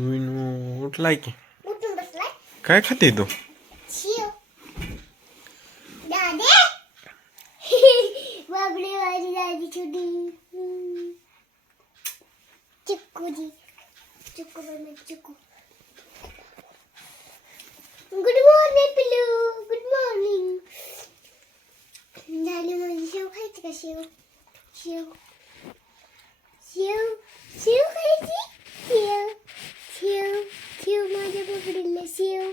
विनू उठलाय की. काय खाते तू शिव दादे बाबडी माझी दादी छोटी हम्म. चिक्कूजी चिक्कू बनव चिक्कू गुड मॉर्निंग पिल्लू गुड मॉर्निंग झाली माझी शेव खायची का शेव शेव शेव शेव खायची शेव शेव शेव माझ्या पकडीला शेव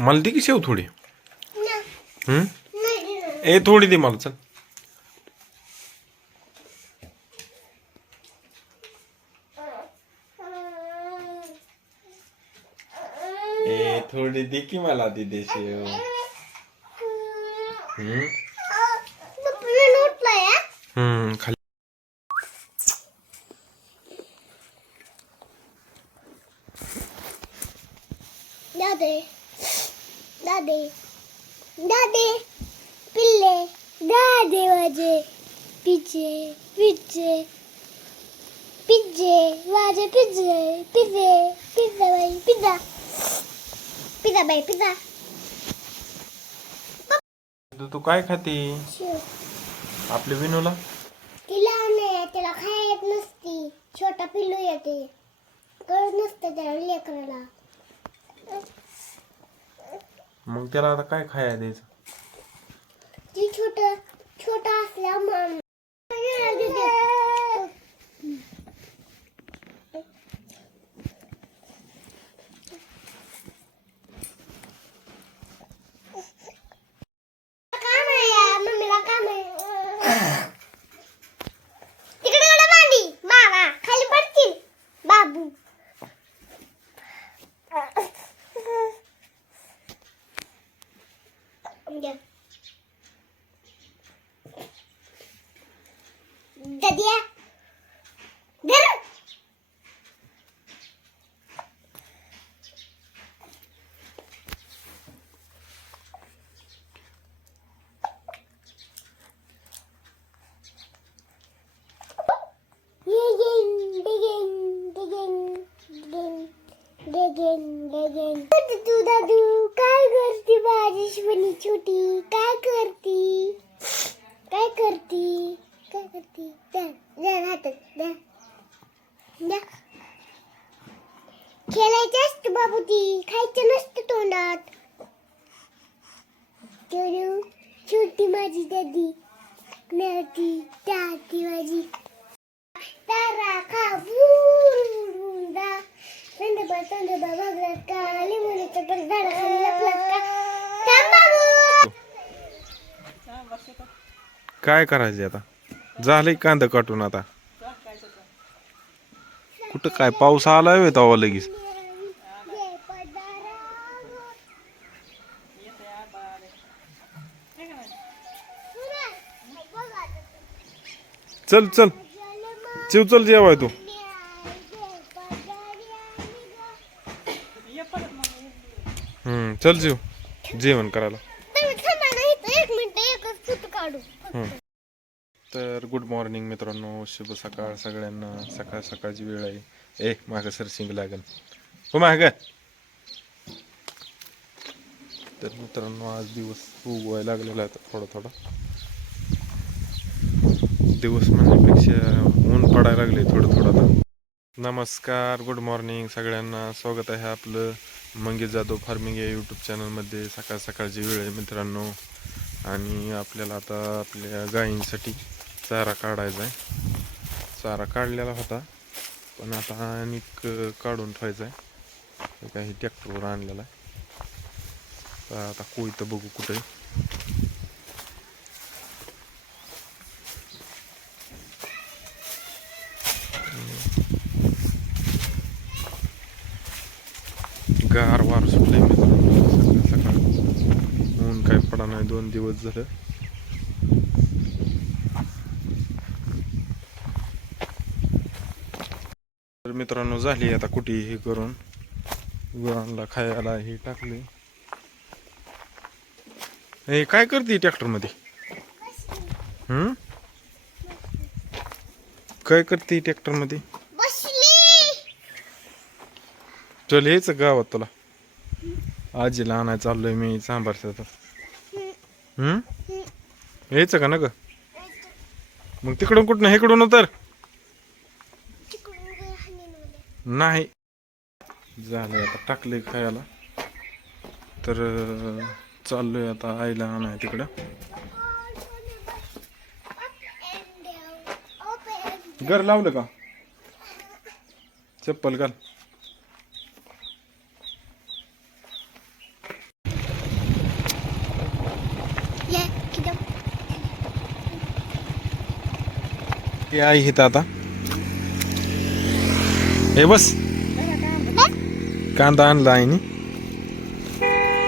मला दे की शेव थोडी. हम्म. ए थोडी दे मला चल. ए थोडी दे की मला ती दे शेव. हम्म पप्पाला नोटलाय हा? हम्म खाली दादे दादे दादे पिल्ले दादे माझे पिझ्झे पिझ्झे पिझ्झे माझे पिझ्झे पिझ्झे पिझ्झा बाई पिझ्झा पिझ्झा बाई पिझ्झा तू तू काय खाते? शिव. आपल्या विनूला? तिला नाही त्याला खायला येत नसती. छोटा पिल्लू येते कळत नसतं त्याला लेकराला. मग त्याला आता काय खायला द्यायचं? ती छोट छोटा असल्या मान 爹。बाबूजी खायचं नसतं तोंडात. छोटू छोटी माझी दादी नदी दादी माझी. तारा खा बुरबुरा संदबा संदबा बघला का लिंबूच्या पण झाड खाली लपलात का? काय करायचे आता? झालंय कांदा काटून आता. कुठं काय? पाऊस आलाय होय तवा लगेच. चल चल. चिव चल जेवाय तू. हम्म चल जीव जेवण करायला. तर गुड मॉर्निंग मित्रांनो शुभ सकाळ सगळ्यांना. सकाळ सकाळची वेळ आहे. ए माझं सरसिंग लागेल. हो माग. तर मित्रांनो आज दिवस उगवायला लागलेला आहे थोडा थोडा. दिवस म्हणण्यापेक्षा ऊन पडायला लागले थोडं थोडं आता. नमस्कार गुड मॉर्निंग सगळ्यांना. स्वागत आहे आपलं मंगेश जाधव फार्मिंग या यूट्यूब चॅनलमध्ये सकाळ सकाळची वेळ आहे मित्रांनो. आणि आपल्याला आता आपल्या गायींसाठी चारा काढायचा आहे. चारा काढलेला होता पण आता अनेक काढून ठेवायचा आहे. काही ट्रॅक्टरवर आणलेला आहे. आता कोयतं बघू कुठे गार वार सुटले मी सकाळ सकाळ. ऊन काय पडा नाही दोन दिवस झालं. तर मित्रांनो झाली आता कुठे हे करून. गुरांना खायला हे टाकले. हे काय करते ट्रॅक्टरमध्ये हम्म काय करते ट्रॅक्टर चल यायचं गावात तुला. आजीला आणायला चाललोय मी सांबारच्या हम्म? यायचं का ना ग मग तिकडून कुठनं हेकडून उतर. नाही. झालंय आता टाकले खायला. तर चाललोय आता आईला आणाय तिकडं. घर लावलं का? चप्पल घाल ये किती ते आई हिथं आता. हे बस. कांदा आणला आईने.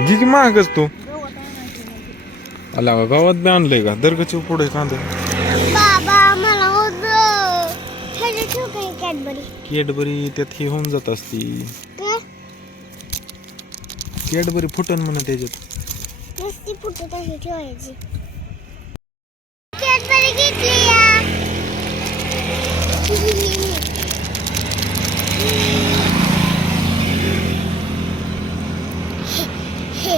घे की महागच तू. का गावात बी आणलंय का? दरगची पुढे कांदा. कॅडबरी. त्यात हे होऊन जात असती. कॅडबरी फुटन म्हणा त्याच्यात. नुसती पुटत तशी ठेवायची कॅडबरी घेतली या हे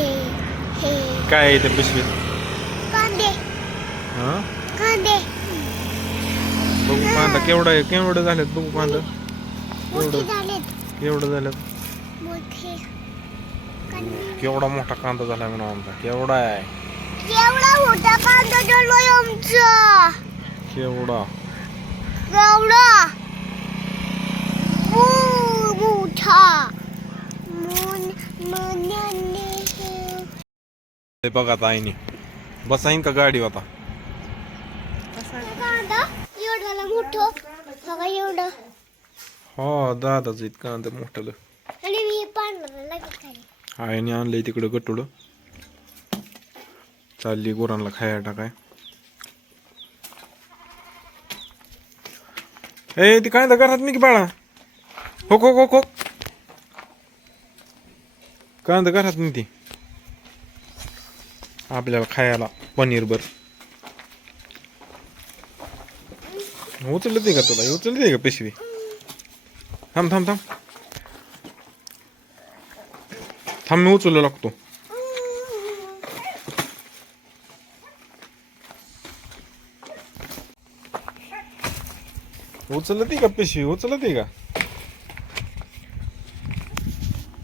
हे काय आहे त्या पिशवीत? कांदे. हा? कांदे. बघू कांदा केवढा आहे केवढं झाल्यात बघू कांदा? मोठे झालेत. केवढं मोठे. कांदे. केवढा मोठा कांदा झालाय म्हणा आमचा. केवढा आहे? केवढा मोठा कांदा झालोय आमचा. केवढा? केवढा? मोठा. मन मनाने हे बघा आता आईने बसाईन का गाडी आता? मोठं. बघा एवढं. हो दादाच इतकं कांदा मोठं आणि मी पांढरा लगेच खाली. आईने आणलंय तिकडं गटुड चालली गुरांना खायला टाकाय. ए ती कांदा घरात नाही की बाळा? हो हो हो हो कांदा घरात नाही ती? आपल्याला खायला पनीर बर. उचलते का तुला? उचलते का पिशवी? थांब थांब थांब. थांब मी उचलू लागतो. उचलती का पिशवी? उचलती का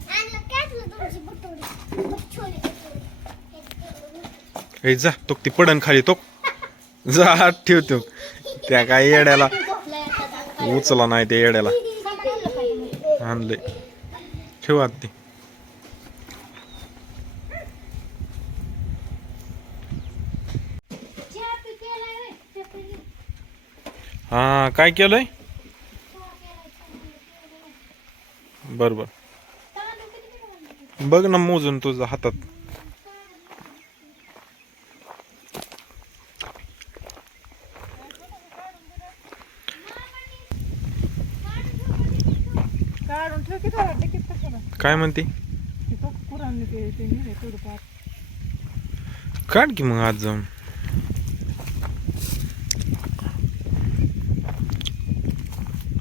आणलं काय तुला तुमची बटोरी छोले ए जा तो ती पडन खाली तो जा हात ठेवतो त्या काय येड्याला. उचला नाही त्या येड्याला. आणले ठेव आत हा काय केलंय? बर बर. बघ ना मोजून तुझ्या हातात काढून ठेव की जरा टिकीट कशाला काय म्हणते? काढ की मग आज जाऊन.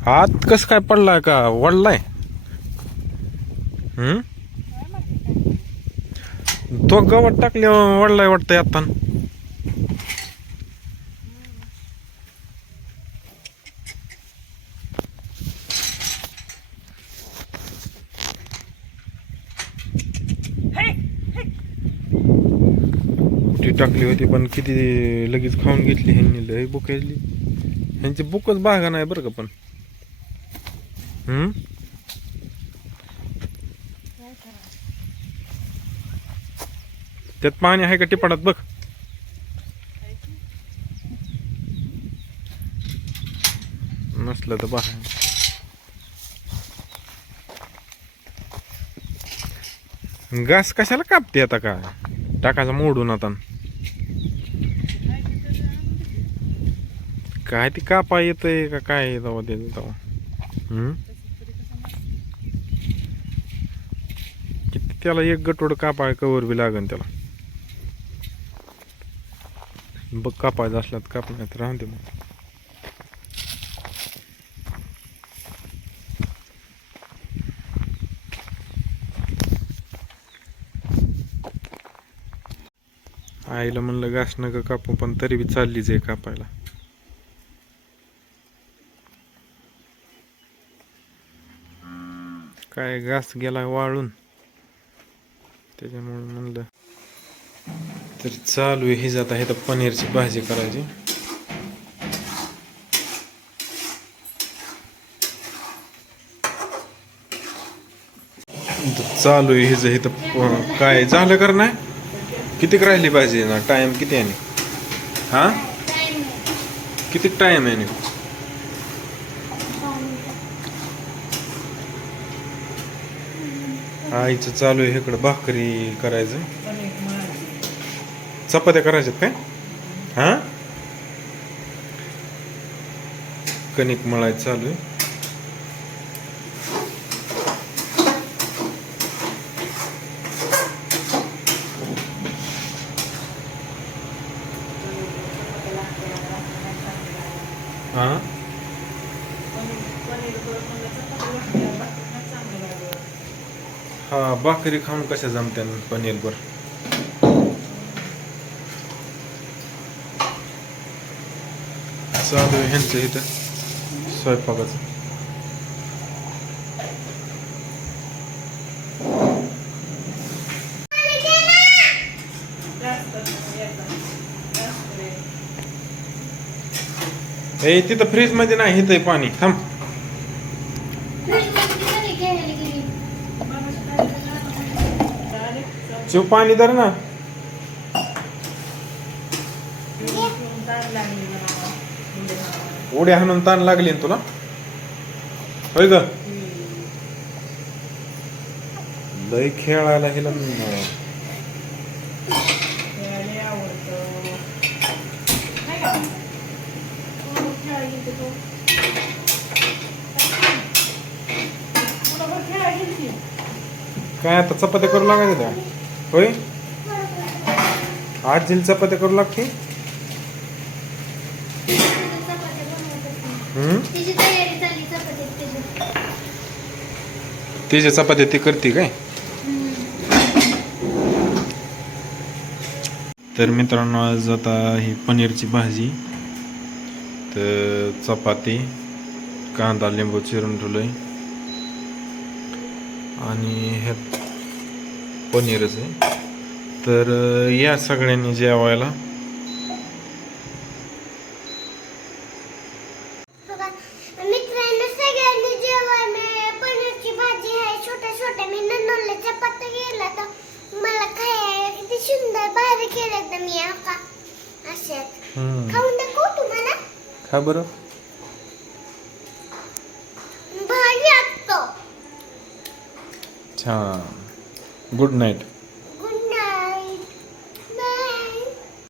हात कस काय पडलाय का? वडलाय. हम्म? तो गवत टाकले वडलाय वाटतंय आता टाकली होती पण किती लगेच खाऊन घेतली ह्यांनी लय बुकायली. ह्यांची बुकच बागा नाही बरं का पण. हम्म? त्यात पाणी आहे का टिपाडात बघ. नसलं तर बाहेर. घास कशाला कापते आता का टाकायचा मोडून आता. काय ती कापा येतंय का काय तेव्हा ते तेव्हा? हम्म? किती त्याला एक गटोड कापाय कवर बी लागन त्याला. बघ कापायचं असला तर काप नाही तर राहून मग. आईला म्हणलं घास नका कापू पण तरी बी चाललीच आहे कापायला. काय घास गेला वाळून. त्याच्यामुळे म्हणलं तर चालू आहे. हे जात आहे तर पनीरची भाजी करायची. चालू आहे हिचं. इथं काय झालं कर नाही? कितीक राहिली पाहिजे ना टाइम किती आहे? हा? किती टाइम आहे? आईचं चालू आहे इकडं भाकरी करायचं. चपात्या करायच्यात काय? हा? कणिक मळायचं चालू आहे हा हा भाकरी खाऊन कशा जमत्या पनीर बर चालू आहे ह्यांचं इथं स्वयंपाकाचं. ए तिथं फ्रीजमध्ये नाही इथं आहे पाणी. थांब. शिव पाणी धर ना. उड्या हाणून ताण लागली ना तुला. होय ग? लय खेळायला हिला. काय आता चपात्या करू लागायचं त्या? होय? आठ जिल चपात्या करू लागते तिच्या चपात्या ती करते काय? तर मित्रांनो आज आता ही पनीरची भाजी तर चपाती कांदा लिंबू चिरून आहे आणि ह्या पनीरच आहे. तर या सगळ्यांनी जेवायला. खा बरं. छान. Good night